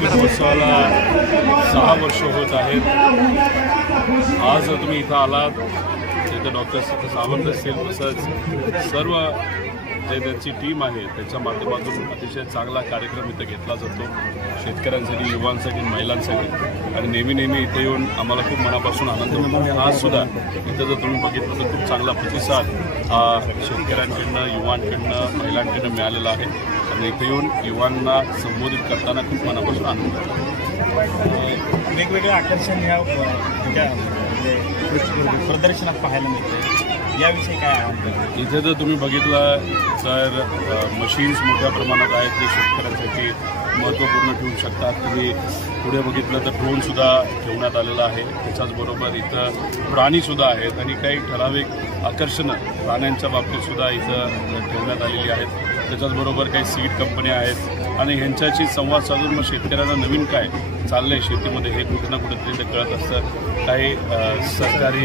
गणेशोत्सवाला 6 वर्ष होत आहेत। आज तुम्ही इथं आलात, इथं डॉक्टर सावंत असतील तसंच सर्व जे त्यांची टीम आहे त्याच्या माध्यमातून अतिशय चांगला कार्यक्रम इथं घेतला जातो, शेतकऱ्यांसाठी, युवांसाठी, महिलांसाठी। आणि नेहमी इथे येऊन आम्हाला खूप मनापासून आनंद मिळतो। आणि आज सुद्धा इथं जर तुम्ही बघितलं तर खूप चांगला प्रतिसाद हा शेतकऱ्यांकडनं, युवांकडनं, महिलांकडनं मिळालेला आहे। आणि इथे येऊन युवांना संबोधित करताना खूप मनापासून आनंद होतो। वेगवेगळे आकर्षण या प्रदर्शनात पाहायला मिळते, याविषयी काय आहे? इथे जर तुम्ही बघितलं तर मशीन्स मोठ्या प्रमाणात आहेत, जे शेतकऱ्यांसाठी महत्त्वपूर्ण ठेवू शकतात। तुम्ही पुढे बघितलं तर ड्रोनसुद्धा ठेवण्यात आलेला आहे। त्याच्याचबरोबर इथं प्राणीसुद्धा आहेत आणि काही ठराविक आकर्षणं प्राण्यांच्या बाबतीतसुद्धा इथं ठेवण्यात आलेली आहेत। त्याच्याचबरोबर काही सीड कंपन्या आहेत आणि ह्यांच्याशी संवाद साधून मग शेतकऱ्यांना नवीन काय चाललं आहे शेतीमध्ये हे कुठे ना कुठेतरी ते कळत असतं। काही सरकारी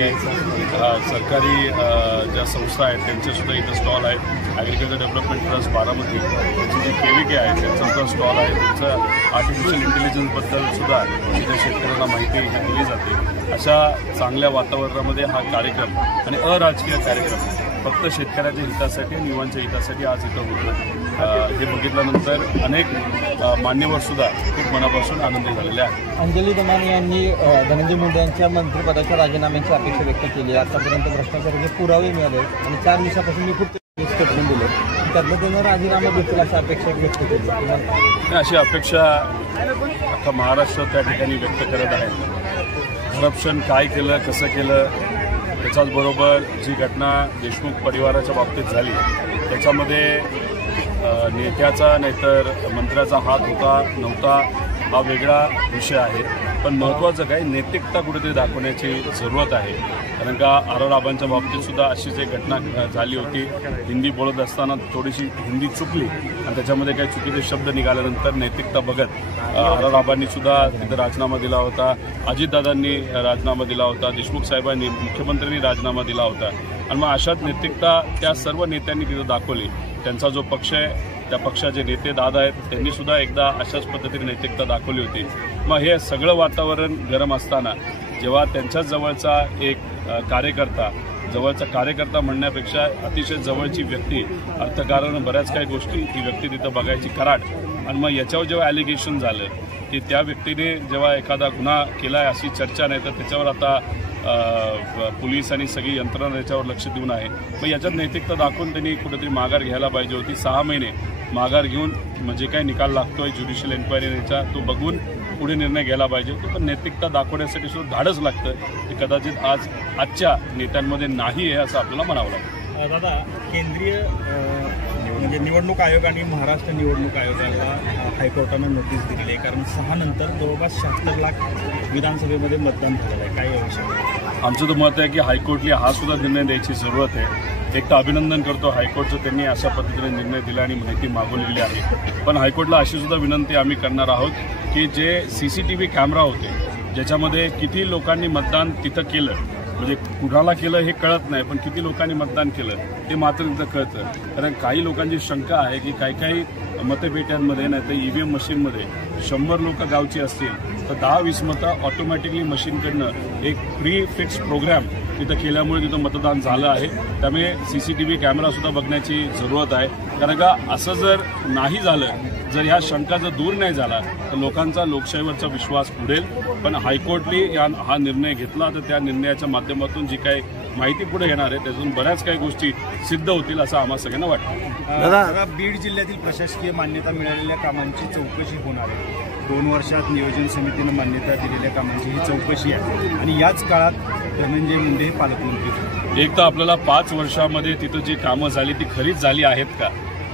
ज्या संस्था आहेत त्यांचेसुद्धा इथं स्टॉल आहेत। ॲग्रिकल्चर डेव्हलपमेंट ट्रस्ट बारामती त्यांची जी KVK आहे त्यांचा सुद्धा स्टॉल आहे। त्यांचं आर्टिफिशियल इंटेलिजन्सबद्दल सुद्धा इथं शेतकऱ्यांना माहिती दिली जाते। अशा चांगल्या वातावरणामध्ये हा कार्यक्रम आणि अराजकीय कार्यक्रम फक्त शेतकऱ्याच्या हितासाठी आणि युवांच्या हितासाठी आज इथं होतो। हे बघितल्यानंतर अनेक मान्यवरसुद्धा खूप मनापासून आनंदी झालेले आहेत। अंजली दमानी यांनी धनंजय मुंडे यांच्या मंत्रिपदाच्या राजीनाम्याची अपेक्षा व्यक्त केली। आतापर्यंत भ्रष्टाचाराचे पुरावे मिळाले आणि 4 दिवसापासून मी खूप स्टेटमेंट दिले, त्यातलं त्यांना राजीनामा देतील अशी अपेक्षा व्यक्त केली। अशी अपेक्षा अख्खा महाराष्ट्र त्या ठिकाणी व्यक्त करत आहे। करप्शन काय केलं, कसं केलं, त्याच्याचबरोबर जी घटना देशमुख परिवाराच्या बाबतीत झाली त्याच्यामध्ये नेत्याचा नाहीतर मंत्र्याचा हात होता नव्हता हा वेगळा विषय आहे, पण महत्त्वाचं काय नैतिकता कुठेतरी दाखवण्याची जरूरत आहे। कारण का आरोराबांच्या बाबतीतसुद्धा अशीच एक घटना झाली होती। हिंदी बोलत असताना थोडीशी हिंदी चुकली आणि त्याच्यामध्ये काही चुकीचे शब्द निघाल्यानंतर नैतिकता बघत आरोराबांनीसुद्धा तिथं राजीनामा दिला होता, अजितदादांनी राजीनामा दिला होता, देशमुख साहेबांनी, मुख्यमंत्र्यांनी राजीनामा दिला होता। आणि मग अशाच नैतिकता त्या सर्व नेत्यांनी तिथं दाखवली। त्यांचा जो पक्ष आहे त्या पक्षाचे नेते दादा आहेत त्यांनीसुद्धा एकदा अशाच पद्धतीने नैतिकता दाखवली होती। मग हे सगळं वातावरण गरम असताना जेव्हा त्यांच्याच जवळचा एक कार्यकर्ता म्हणण्यापेक्षा अतिशय जवळची व्यक्ती, अर्थकारण बऱ्याच काही गोष्टी ही व्यक्ती तिथं बघायची कराड। आणि मग याच्यावर जेव्हा ॲलिगेशन झालं की त्या व्यक्तीने जेव्हा एखादा गुन्हा केला आहे अशी चर्चा नाही तर त्याच्यावर आता पोलीस आणि सगळी यंत्रणा याच्यावर लक्ष देऊन आहे। मग याच्यात नैतिकता दाखवून त्यांनी कुठेतरी माघार घ्यायला पाहिजे होती। 6 महिने माघार घेऊन म्हणजे काय निकाल लागतोय ज्युडिशियल एन्क्वायरीचा तो बघून पुढे निर्णय घ्यायला पाहिजे होता। पण नैतिकता दाखवण्यासाठी सुद्धा धाडस लागतं, ते कदाचित आजच्या नेत्यांमध्ये नाही आहे असं आपल्याला म्हणावं लागतं। दादा, केंद्रीय म्हणजे निवडणूक आयोग आणि महाराष्ट्र निवडणूक आयोगाला हायकोर्टानं नोटीस दिलेली आहे, कारण 6 नंतर जवळपास 76 लाख विधानसभेमध्ये मतदान झालेलं आहे। काय विषय? आमचं तर मत आहे की हायकोर्टने हा सुद्धा निर्णय द्यायची जरूरत आहे। एक तर अभिनंदन करतो हायकोर्टचं, त्यांनी अशा पद्धतीने निर्णय दिला आणि माहिती मागवलेली आहे। पण हायकोर्टला अशी सुद्धा विनंती आम्ही करणार आहोत की जे CCTV कॅमेरा होते ज्याच्यामध्ये किती लोकांनी मतदान तिथं केलं, म्हणजे कुणाला केलं हे कळत नाही पण किती लोकांनी मतदान केलं ते मात्र तिथं कळतं। कारण काही लोकांची शंका आहे की काही मतपेट्यांमध्ये नाही तर EVM मशीनमध्ये 100 लोक गावची असतील तर 10-20 मतं ऑटोमॅटिकली मशीनकडनं एक प्री फिक्स प्रोग्राम तिथं केल्यामुळे तिथं मतदान झालं आहे। त्यामुळे CCTV कॅमेरासुद्धा बघण्याची जरूरत आहे। कारण का असं जर नाही झालं, जर ह्या शंका जर दूर नाही झाला तर लोकांचा लोकशाहीवरचा विश्वास बुडेल। पण हायकोर्टने हा निर्णय घेतला तर त्या निर्णयाच्या माध्यमातून जी काही माहिती पुढे येणार आहे त्यातून बऱ्याच काही गोष्टी सिद्ध होतील असं आम्हा सगळ्यांना वाटतं। दादा, बीड जिल्ह्यातील प्रशासकीय मान्यता मिळालेल्या कामांची चौकशी होणार आहे। 2 वर्षात नियोजन समितीनं मान्यता दिलेल्या कामांची ही चौकशी आहे आणि याच काळात धनंजय मुंडे हे पालकमंत्री। एक तर आपल्याला 5 वर्षामध्ये तिथं जी कामं झाली ती खरीच झाली आहेत का,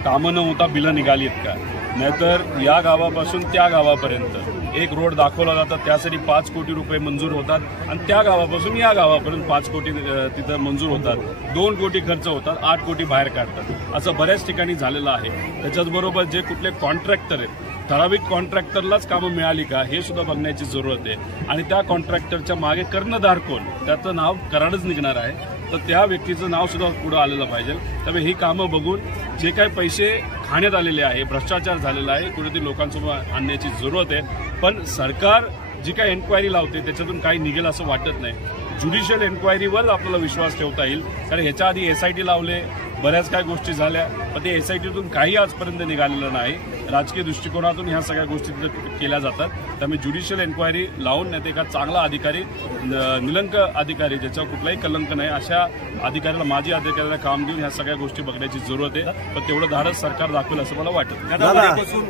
कामं न होता बिलं निघाली आहेत का, नाहीतर या गावापासून त्या गावापर्यंत एक रोड दाखवला जातात त्यासाठी 5 कोटी रुपये मंजूर होतात आणि त्या गावापासून या गावापर्यंत 5 कोटी तिथं मंजूर होतात, 2 कोटी खर्च होतात, 8 कोटी बाहेर काढतात। असं बऱ्याच ठिकाणी झालेलं आहे। त्याच्याचबरोबर जे कुठले कॉन्ट्रॅक्टर आहेत ठराविक कॉन्ट्रॅक्टरलाच कामं मिळाली का हे सुद्धा बघण्याची जरूरत आहे। आणि त्या कॉन्ट्रॅक्टरच्या मागे कर्णधार कोण त्याचं नाव कराडच निघणार आहे तर त्या व्यक्तीचं नाव सुद्धा पुढे आलेलं पाहिजे। त्यामुळे ही कामं बघून जे काही पैसे खाण्यात आलेले आहे, भ्रष्टाचार झालेला आहे, कुठेतरी लोकांसमोर आणण्याची जरूरत आहे। पण सरकार जी काही एन्क्वायरी लावते त्याच्यातून काही निघेल असं वाटत नाही. ज्युडिशियल एन्क्वायरीवर आपल्याला विश्वास ठेवता येईल, कारण ह्याच्या आधी SIT लावले, बऱ्याच काही गोष्टी झाल्या, पण ते SITतून काही आजपर्यंत निघालेलं नाही. राजकीय दृष्टिकोनातून ह्या सगळ्या गोष्टी केल्या जातात. त्यामुळे ज्युडिशियल एन्क्वायरी लावून नाही एका चांगला अधिकारी, निलंक अधिकारी ज्याच्यावर कुठलाही कलंक नाही अशा अधिकाऱ्याला, माजी अधिकाऱ्याला काम देऊन ह्या सगळ्या गोष्टी बघण्याची जरूरत आहे. पण तेवढं धाडस सरकार दाखवेल असं मला वाटतं.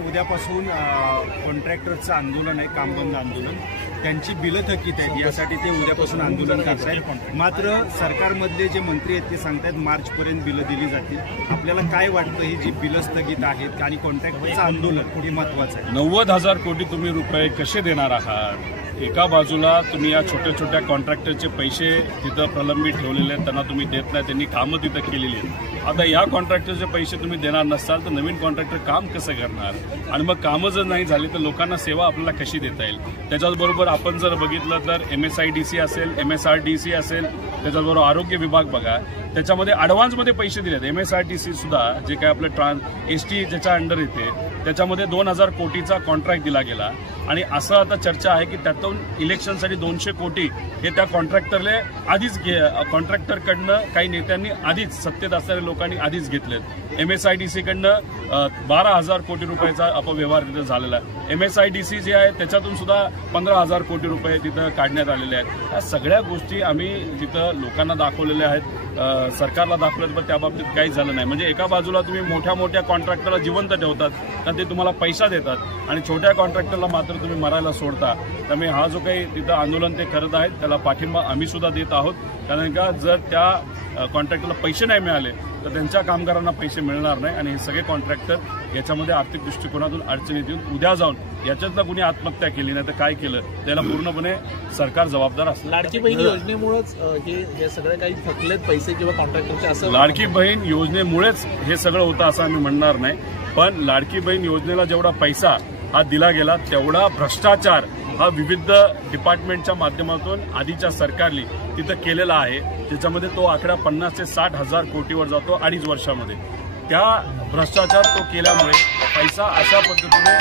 उद्यापासून कॉन्ट्रॅक्टरचं आंदोलन आहे, काम बंद आंदोलन. त्यांची बिलं थकीत आहेत, यासाठी ते उद्यापासून आंदोलन करत आहेत. मात्र सरकारमधले जे मंत्री आहेत ते सांगतायत मार्चपर्यंत बिलं दिली जातील. आपल्याला काय वाटतं, ही जी बिलं स्थगित आहेत आणि कॉन्ट्रॅक्टरचं आंदोलन हे महत्वाचं आहे. 90,000 कोटी तुम्ही रुपये कसे देणार आहात? एका बाजूला तुम्ही या छोट्या छोट्या कॉन्ट्रॅक्टरचे पैसे तिथं प्रलंबित ठेवलेले आहेत, त्यांना तुम्ही देत नाही, त्यांनी कामं तिथं केलेली आहेत. आता या कॉन्ट्रॅक्टरचे पैसे तुम्ही देणार नसाल तर नवीन कॉन्ट्रॅक्टर काम कसं करणार? आणि मग कामं जर नाही झाली तर लोकांना सेवा आपल्याला कशी देता येईल? त्याच्याचबरोबर आपण जर बघितलं तर MSIDC असेल, MSRDC असेल, त्याच्याचबरोबर आरोग्य विभाग बघा, त्याच्यामध्ये ॲडव्हान्समध्ये पैसे दिलेत. MSRDC सुद्धा जे काय आपलं ST ज्याच्या अंडर येते त्याच्यामध्ये 2,000 कोटीचा कॉन्ट्रॅक्ट दिला गेला. आणि असं आता चर्चा आहे की त्यातून इलेक्शनसाठी 200 कोटी हे त्या कॉन्ट्रॅक्टरले आधीच कॉन्ट्रॅक्टरकडनं काही नेत्यांनी आधीच, सत्तेत असणाऱ्या लोकांनी आधीच घेतलेत. MSIDCकडनं 12,000 कोटी रुपयाचा अपव्यवहार तिथं झालेला आहे. MSIDC जे आहे त्याच्यातून सुद्धा 15,000 कोटी रुपये तिथं काढण्यात आलेले आहेत. या सगळ्या गोष्टी आम्ही तिथं लोकांना दाखवलेल्या आहेत, सरकारला दाखवलं, पण त्या बाबतीत काही झालं नाही. म्हणजे एका बाजूला तुम्ही मोठ्या मोठ्या कॉन्ट्रॅक्टरला जिवंत ठेवतात कारण ते तुम्हाला पैसा देतात आणि छोट्या कॉन्ट्रॅक्टरला मात्र तुम्ही मरायला सोडता. त्यामुळे हा जो काही तिथं आंदोलन ते करत आहेत त्याला पाठिंबा आम्ही सुद्धा देत आहोत. कारण का जर त्या कॉन्ट्रॅक्टरला पैसे नाही मिळाले तर त्यांच्या कामगारांना पैसे मिळणार नाही आणि हे सगळे कॉन्ट्रॅक्टर याच्यामध्ये आर्थिक दृष्टिकोनातून अडचणीत येऊन उद्या जाऊन याच्यातनं कुणी आत्महत्या केली नाही तर काय केलं त्याला पूर्णपणे सरकार जबाबदार असतं. लाडकी बहीण योजनेमुळेच हे सगळे काही थकलेत पैसे किंवा कॉन्ट्रॅक्टरचे असं? लाडकी बहीण योजनेमुळेच हे सगळं होतं असं आम्ही म्हणणार नाही, पण लाडकी बहीण योजनेला जेवढा पैसा हा दिला गेला तेवढा भ्रष्टाचार हा विविध डिपार्टमेंटच्या माध्यमातून आधीच्या सरकारने तिथं केलेला आहे. त्याच्यामध्ये तो आकडा 50 ते 60,000 कोटीवर जातो 2.5 वर्षामध्ये. त्या भ्रष्टाचार तो केल्यामुळे पैसा अशा पद्धतीने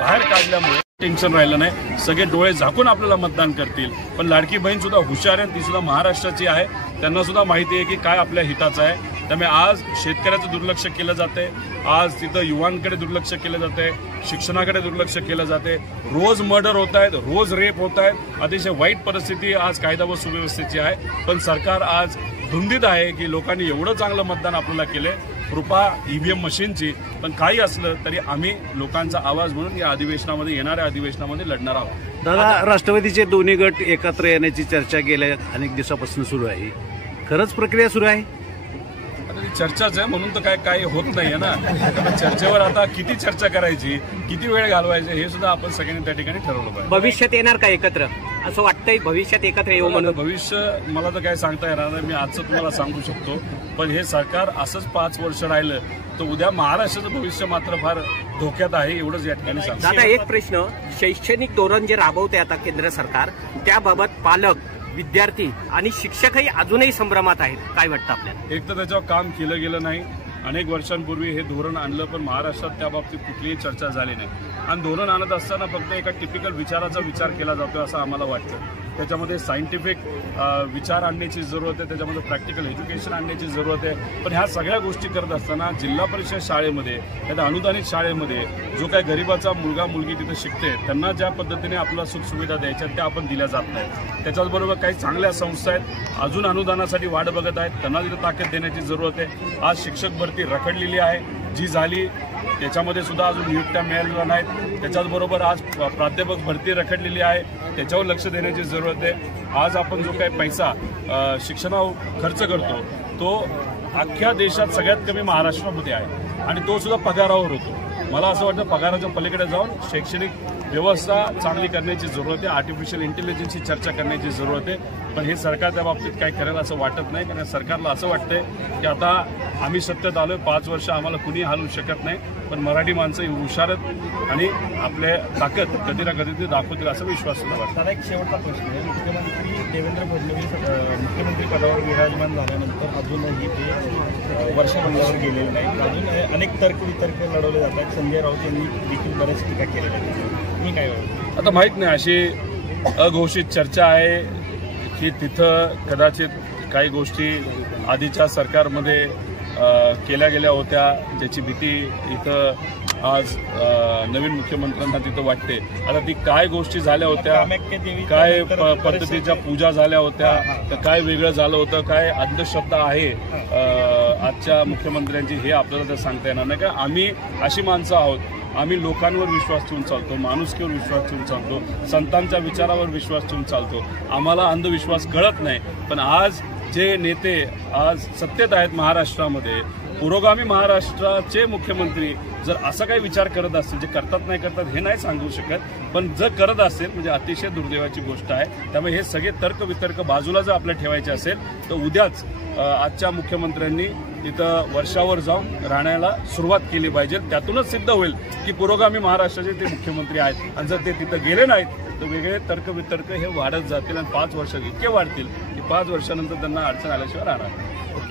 बाहेर काढल्यामुळे टेन्शन राहिलं नाही. सगळे डोळे झाकून आपल्याला मतदान करतील. पण लाडकी बहीण सुद्धा हुशार आहे, ती सुद्धा महाराष्ट्राची आहे, त्यांना सुद्धा माहिती आहे की काय आपल्या हिताचं आहे. त्यामुळे आज शेतकऱ्याचं दुर्लक्ष केलं जाते, आज तिथं युवांकडे दुर्लक्ष केलं जाते, शिक्षणाकडे दुर्लक्ष केलं जाते. रोज मर्डर होत आहेत, रोज रेप होत आहेत. अतिशय वाईट परिस्थिती आज कायदा व सुव्यवस्थेची आहे. पण सरकार आज धुंदीत आहे की लोकांनी एवढं चांगलं मतदान आपल्याला केले, कृपा EVM मशीनची. पण काही असलं तरी आम्ही लोकांचा आवाज म्हणून या अधिवेशनामध्ये, येणाऱ्या अधिवेशनामध्ये लढणार आहोत. दादा, राष्ट्रवादीचे दोन्ही गट एकत्र येण्याची चर्चा गेल्या अनेक दिवसापासून सुरू आहे, खरंच प्रक्रिया सुरू आहे? चर्चाच आहे म्हणून तर काही होत नाहीये ना. चर्चेवर आता किती चर्चा करायची, किती वेळ घालवायचा हे सुद्धा आपण सगळ्यांनी त्या ठिकाणी ठरवलं पाहिजे. भविष्यात येणार का एकत्र असं वाटतंय? भविष्यात एकत्र येऊ म्हणून? भविष्य मला तर काय सांगता येणार नाही, मी आजचं तुम्हाला सांगू शकतो. पण हे सरकार असंच 5 वर्ष राहिलं तर उद्या महाराष्ट्राचं भविष्य मात्र फार धोक्यात आहे, एवढंच या ठिकाणी सांगतो. दादा, एक प्रश्न, शैक्षणिक धोरण जे राबवते आता केंद्र सरकार, त्याबाबत पालक, विद्यार्थी आणि शिक्षकही अजूनही संभ्रमात आहेत. काय वाटतं आपल्याला? एक तर त्याच्यावर काम केलं गेलं नाही. अनेक वर्षांपूर्वी हे धोरण आणलं पण महाराष्ट्रात त्या बाबतीत कुठलीही चर्चा झाली नाही. आणि धोरण आणत असताना फक्त एका टिपिकल विचाराचा विचार केला जातो असं आम्हाला वाटतं. त्याच्यामध्ये सायंटिफिक विचार आणण्याची जरूरत आहे, त्याच्यामध्ये प्रॅक्टिकल एज्युकेशन आणण्याची जरूरत आहे. पण ह्या सगळ्या गोष्टी करत असताना जिल्हा परिषद शाळेमध्ये, त्या अनुदानित शाळेमध्ये जो काही गरिबाचा मुलगा मुलगी तिथे शिकते त्यांना ज्या पद्धतीने आपल्याला सुखसुविधा द्यायच्या त्या आपण दिल्या जात नाहीत. त्याच्याचबरोबर काही चांगल्या संस्था आहेत अजून अनुदानासाठी वाट बघत आहेत, त्यांना तिथे ताकद देण्याची जरूरत आहे. आज शिक्षक भरती रखडलेली आहे, जी झाली त्याच्यामध्ये सुद्धा अजून नियुक्त्या मिळालेल्या नाहीत. त्याच्याचबरोबर आज प्राध्यापक भरती रखडलेली आहे, त्याच्यावर लक्ष देण्याची जरूरत आहे. आज आपण जो काही पैसा शिक्षणावर खर्च करतो तो अख्ख्या देशात सगळ्यात कमी महाराष्ट्रामध्ये आहे आणि तो सुद्धा पगारावर होतो. मला असं वाटतं पगाराच्या पलीकडे जाऊन शैक्षणिक व्यवस्था चांगली करण्याची जरूरत आहे, आर्टिफिशियल इंटेलिजन्सची चर्चा करण्याची जरूरत आहे. पण हे सरकार त्या बाबतीत काय करेल असं वाटत नाही, कारण सरकारला असं वाटतंय की आता आम्ही सत्तेत आलोय, 5 वर्ष आम्हाला कुणी हलवू शकत नाही. पण मराठी माणसं हुशारत आणि आपल्या ताकद कधी ना कधी दाखवतील असा विश्वास सुद्धा वाटतो. दादा, एक शेवटचा प्रश्न आहे. मुख्यमंत्री देवेंद्र फडणवीस मुख्यमंत्री पदावर विराजमान झाल्यानंतर अजूनही ते वर्षाबंधावर गेलेले नाहीत. अजून अनेक तर्क वितर्क लढवले जातात. संजय राऊत यांनी देखील बऱ्याच टीका केलेल्या आहेत. तुम्ही काय बघता? आता माहीत नाही, अशी अघोषित चर्चा आहे की तिथं कदाचित काही गोष्टी आधीच्या सरकारमध्ये केल्या गेल्या होत्या, ज्याची भीती इथं आज नवीन मुख्यमंत्र्यांना तिथं वाटते. आता ती काय गोष्टी झाल्या होत्या, काय पद्धतीच्या पूजा झाल्या होत्या, तर काय वेगळं झालं होतं, काय अंधश्रद्धा आहे आजच्या मुख्यमंत्र्यांची, हे आपल्याला तर सांगता येणार नाही. का आम्ही अशी माणसं आहोत, आम्ही लोकांवर विश्वास ठेवून चालतो, माणुसकीवर विश्वास ठेवून चालतो, संतांच्या विचारावर विश्वास ठेवून चालतो. आम्हाला अंधविश्वास कळत नाही. पण आज जे नेते आज सत्तेत आहेत महाराष्ट्रामध्ये, पुरोगामी महाराष्ट्राचे मुख्यमंत्री जर असा काही विचार करत असतील, जे करतात नाही करतात हे नाही सांगू शकत, पण जर करत असेल म्हणजे अतिशय दुर्दैवाची गोष्ट आहे. त्यामुळे हे सगळे तर्कवितर्क बाजूला जर आपल्याला ठेवायचे असेल तर उद्याच आजच्या मुख्यमंत्र्यांनी तिथं वर्षावर जाऊन राहण्याला सुरुवात केली पाहिजे. त्यातूनच सिद्ध होईल की पुरोगामी महाराष्ट्राचे ते मुख्यमंत्री आहेत. आणि जर ते तिथं गेले नाहीत तर वेगळे तर्कवितर्क हे वाढत जातील आणि 5 वर्षात इतके वाढतील की 5 वर्षानंतर त्यांना अडचण आल्याशिवाय राहणार.